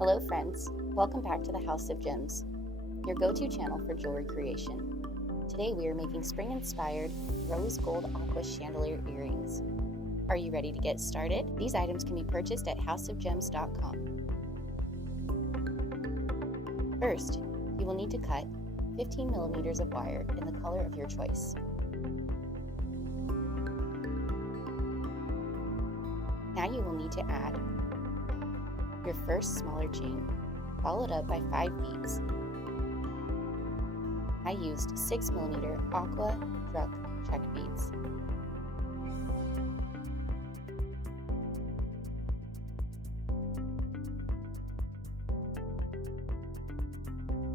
Hello friends, welcome back to the House of Gems, your go-to channel for jewelry creation. Today we are making spring-inspired rose gold aqua chandelier earrings. Are you ready to get started? These items can be purchased at houseofgems.com. First, you will need to cut 15 millimeters of wire in the color of your choice. Now you will need to add your first smaller chain, followed up by 5 beads. I used 6 millimeter aqua truck check beads.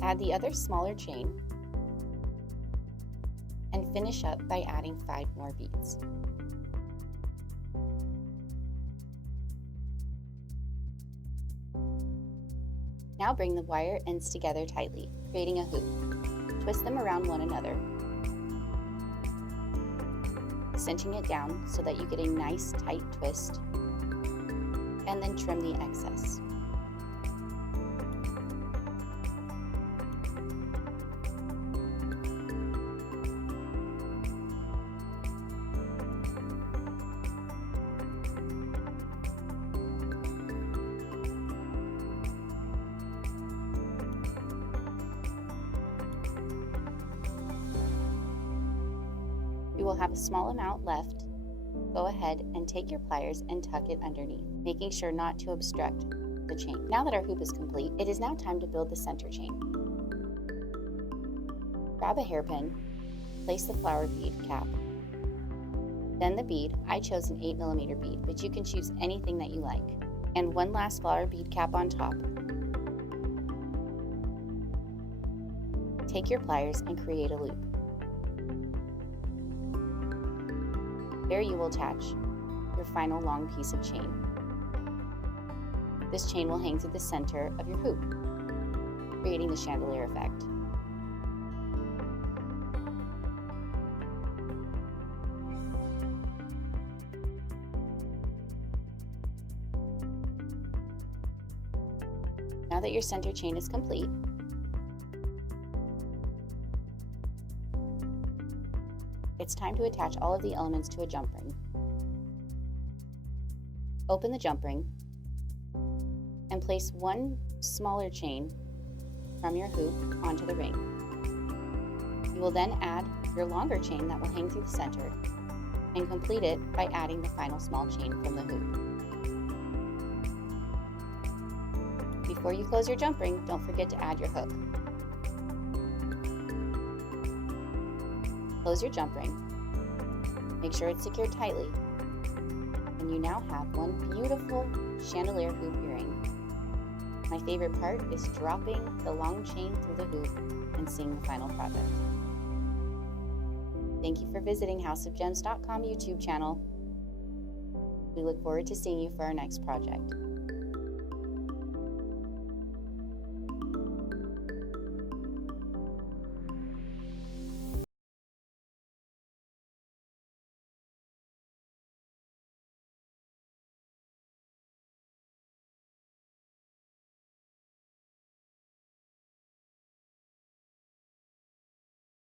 Add the other smaller chain and finish up by adding 5 more beads. Now bring the wire ends together tightly, creating a hoop. Twist them around one another, cinching it down so that you get a nice tight twist, and then trim the excess. You will have a small amount left. Go ahead and take your pliers and tuck it underneath, making sure not to obstruct the chain. Now that our hoop is complete, it is now time to build the center chain. Grab a hairpin, place the flower bead cap, then the bead. I chose an 8 millimeter bead, but you can choose anything that you like, and one last flower bead cap on top. Take your pliers and create a loop. There you will attach your final long piece of chain. This chain will hang through the center of your hoop, creating the chandelier effect. Now that your center chain is complete, it's time to attach all of the elements to a jump ring. Open the jump ring and place one smaller chain from your hoop onto the ring. You will then add your longer chain that will hang through the center and complete it by adding the final small chain from the hoop. Before you close your jump ring, don't forget to add your hook. Close your jump ring, make sure it's secured tightly, and you now have one beautiful chandelier hoop earring. My favorite part is dropping the long chain through the hoop and seeing the final product. Thank you for visiting houseofgems.com YouTube channel. We look forward to seeing you for our next project.